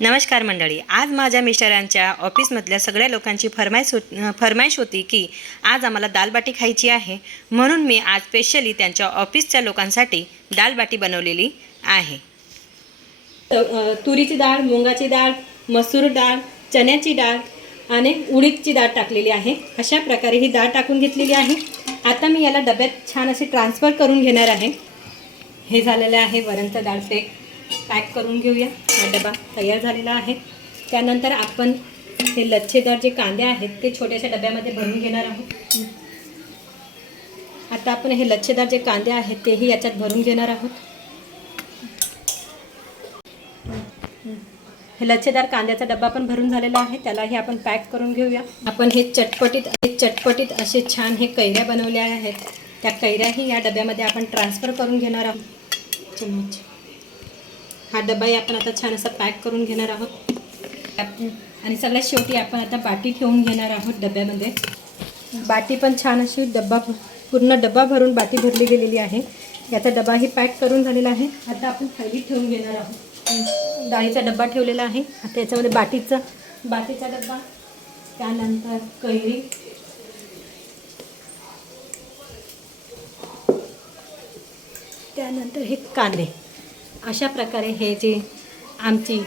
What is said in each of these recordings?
नमस्कार मंडळी, आज माझ्या मिस्टरांच्या ऑफिसमधल्या सगळ्या लोकांची फरमाईश होती की आज आम्हाला दालबाटी खायची आहे. म्हणून मी आज स्पेशली त्यांच्या ऑफिसच्या लोकांसाठी दालबाटी बनवलेली आहे. तुरीची डाळ, मुंगाची डाळ, मसूर डाळ, चण्याची डाळ आणि उडीदची डाळ टाकलेली आहे. अशा प्रकारे ही डाळ टाकून घेतलेली आहे. आता मी याला डब्यात छान असे ट्रान्सफर करून घेणार आहे. हे झालेलं आहे वरणचं डाळ पॅक करून घेऊया. हा डबा तयार झालेला आहे. त्यानंतर आपण हे लच्छेदार जे कांदे आहेत ते छोट्याशा डब्यामध्ये भरून घेणार आहोत. आता आपण हे लच्छेदार जे कांदे आहेत तेही याच्यात भरून घेणार आहोत. हे लच्छेदार कांद्याचा डब्बा पण भरून झालेला आहे, त्यालाही आपण पॅक करून घेऊया. आपण हे चटपटीत असे छान हे कैऱ्या बनवल्या आहेत. त्या कैऱ्याही या डब्यामध्ये आपण ट्रान्सफर करून घेणार आहोत. चम्मच हा डब्बाही आपण आता छान असा पॅक करून घेणार आहोत. आणि सगळ्यात शेवटी आपण आता बाटी ठेवून घेणार आहोत डब्यामध्ये. बाटी पण छान अशी पूर्ण डब्बा भरून बाटी भरली गेलेली आहे. याचा डब्बाही पॅक करून झालेला आहे. आता आपण थाली ठेवून घेणार आहोत. डाळीचा डब्बा ठेवलेला आहे. आता याच्यामध्ये बाटीचा डब्बा, त्यानंतर कैरी, त्यानंतर हे कांदे. अशा प्रकारे हे जे आमचे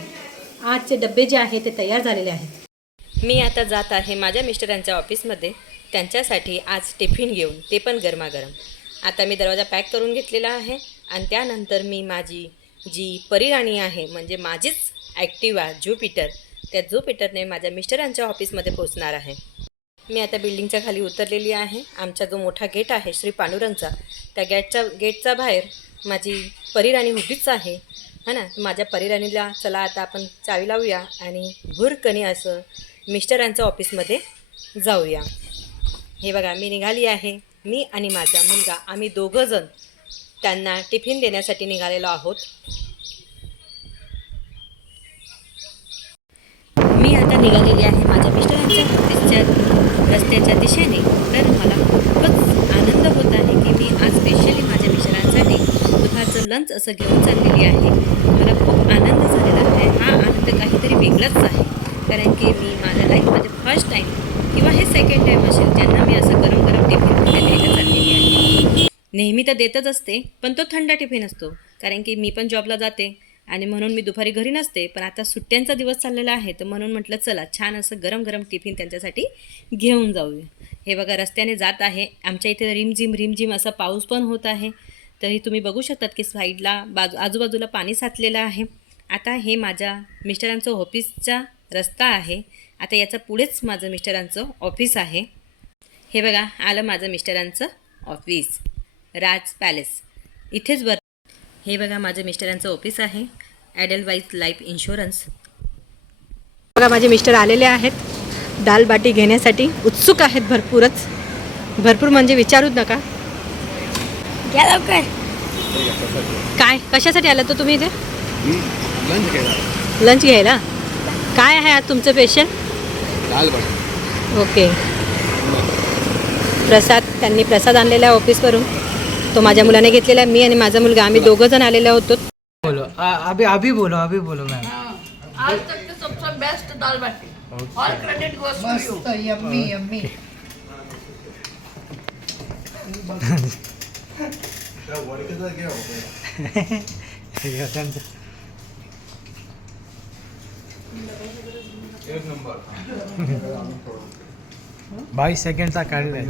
आजचे डबे जे आहे ते तयार झालेले आहेत. मी आता जात आहे माझ्या मिस्टरांच्या ऑफिसमध्ये त्यांच्यासाठी आज टिफिन घेऊन, ते पण गरमागरम. आता मी दरवाजा पॅक करून घेतलेला आहे आणि त्यानंतर मी माझी जी परिराणी आहे म्हणजे माझीच ॲक्टिवा ज्युपिटर, त्या ज्युपिटरने माझ्या मिस्टरांच्या ऑफिसमध्ये पोहोचणार आहे. मी आता बिल्डिंगच्या खाली उतरलेली आहे. आमचा जो मोठा गेट आहे श्री पांडुरंगचा, त्या गेटचा बाहेर माझी परिराणी उभीच आहे ना. माझ्या परिराणीला चला आता आपण चावी लावूया आणि भुरकणी असं मिस्टरांच्या ऑफिसमध्ये जाऊया. हे बघा, मी निघाली आहे. मी आणि माझा मुलगा आम्ही दोघंजण त्यांना टिफिन देण्यासाठी निघालेलो आहोत. मी आता निघालेली आहे माझ्या मिस्टरांच्या ऑफिसच्या रस्त्याच्या दिशेने. तर मला खूपच आनंद होत आहे की मी आज स्पेशली माझ्या मिस्टरांसाठी दुपारचं लंच असं घेऊन चाललेली आहे. मला खूप आनंद झालेला आहे. हा आनंद काहीतरी वेगळाच आहे, कारण की मी माझ्या लाईफमध्ये फर्स्ट टाईम किंवा हे सेकंड टाईम असेल ज्यांना मी असं गरम गरम टिफिन द्यायला चाललेली आहे. नेहमी तर देतच असते, पण तो थंड टिफिन असतो, कारण की मी पण जॉबला जाते आणि म्हणून मी दुपारी घरी नसते. पण आता सुट्ट्यांचा दिवस चाललेला आहे, तर म्हणून म्हटलं चला छान असं गरम गरम टिफिन त्यांच्यासाठी घेऊन जाऊया. हे बघा, रस्त्याने जात आहे. आमच्या इथे रिमझिम असा पाऊस पण होत आहे. तरी तुम्ही बघू शकतात की साईडला आजूबाजूला पाणी साचलेलं आहे. आता हे माझ्या मिस्टरांचं ऑफिसचा रस्ता आहे. आता याचा पुढेच माझं मिस्टरांचं ऑफिस आहे. हे बघा, आलं माझं मिस्टरांचं ऑफिस, राज पॅलेस इथेच हे बघा माझ्या मिस्टरांचं ऑफिस आहे, ॲडलवाईज लाईफ इन्शुरन्स. बघा, माझे मिस्टर आलेले आहेत दालबाटी घेण्यासाठी. उत्सुक आहेत भरपूर म्हणजे विचारूच नका. काय कशासाठी आला तो तुम्ही इथे? लंच घ्यायला. काय आहे आज तुमचं स्पेशल? ओके. त्यांनी प्रसाद आणलेला आहे ऑफिसवरून. तो माझ्या मुलाने घेतलेला. मी आणि माझा मुलगा आम्ही दोघं जण आलेलो होतो. बोलो अभी बोलो मैम. आज तक के सबसे बेस्ट दाल बाटी. All credit goes to you. Yummy एक नंबर. 22 सेकंडचा काढलाय.